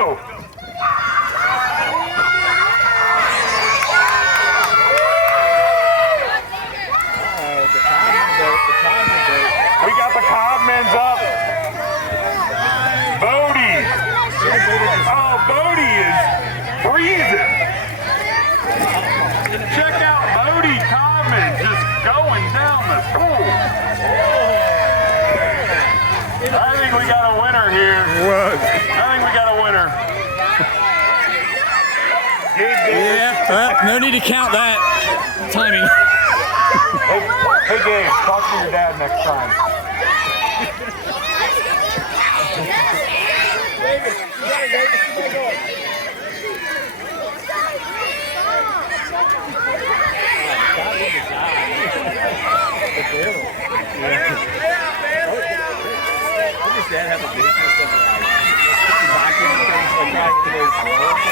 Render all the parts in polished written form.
go. We got the Codmans up. Bodie. Oh, Bodie is freezing. Check out Bodie Codman just going down the pool. I think we got a winner here. What? I think we got a winner. Yeah, no need to count that timing. Hey Gabe, talk to your dad next time. Does Dad have a business of vacuuming things like that to those drones?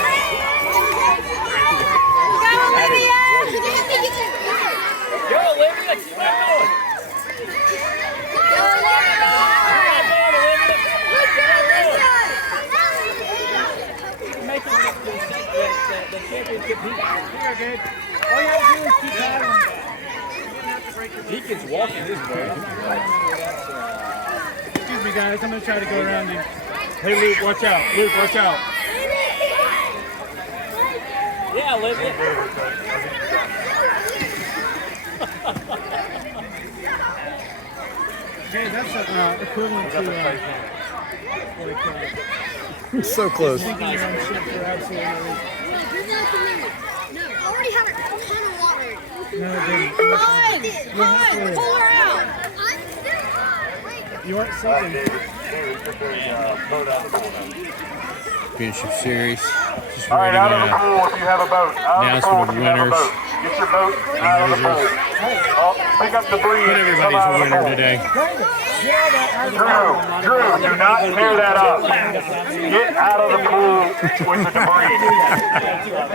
Go, Olivia, keep on going. Making the championship heat. Here, Gabe. All you have to do is keep paddling. Deacon's walking his way. Excuse me, guys. I'm going to try to go around you. Hey, Luke, watch out. Luke, watch out. Yeah, Olivia. Hey, that's equivalent to So close. sinking your own ship for absolutely no reason. No, I already had a ton of water. No, it didn't. Pull her out. You weren't sinking. Championship series. Just All right, waiting out of on the pool if you have a boat. Out of the pool if you have a boat. Get your boat out of the pool. Oh, pick up debris. But everybody's a winner today. Drew, do not tear that up. Get out of the pool with the debris.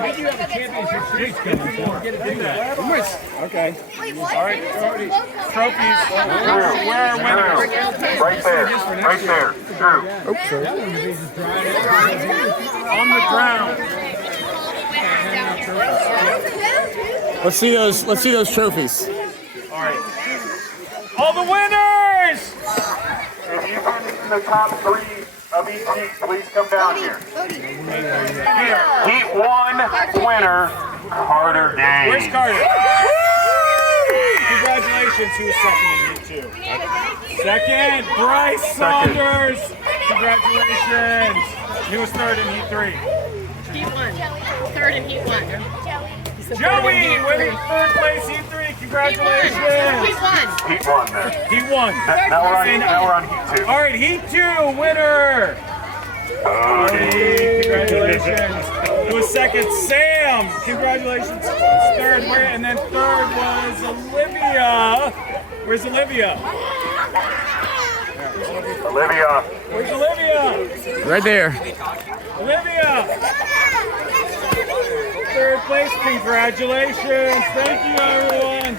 We do have a championship series coming, so we'll get it in that. Okay. All right, Trophies. Drew, right there, Drew. Oh, sorry. On the ground. Let's see those trophies. All right. All the winners! If you finish in the top 3 of each heat, please come down here. Here, Heat 1 winner, Carter Day. Where's Carter? Congratulations. Who was second in Heat 2? Second, Bryce Saunders. Congratulations. He was third in Heat 3. Heat 1. Third in Heat 1. Joey winning third place Heat 3. Congratulations. Heat 1. Heat 1 then. Heat 1. Now we're on Heat 2. All right, Heat 2 winner. Congratulations. Who was second? Sam. Congratulations. Third, and then third was Olivia. Where's Olivia? Olivia. Where's Olivia? Right there. Olivia. Third place. Congratulations. Thank you, everyone.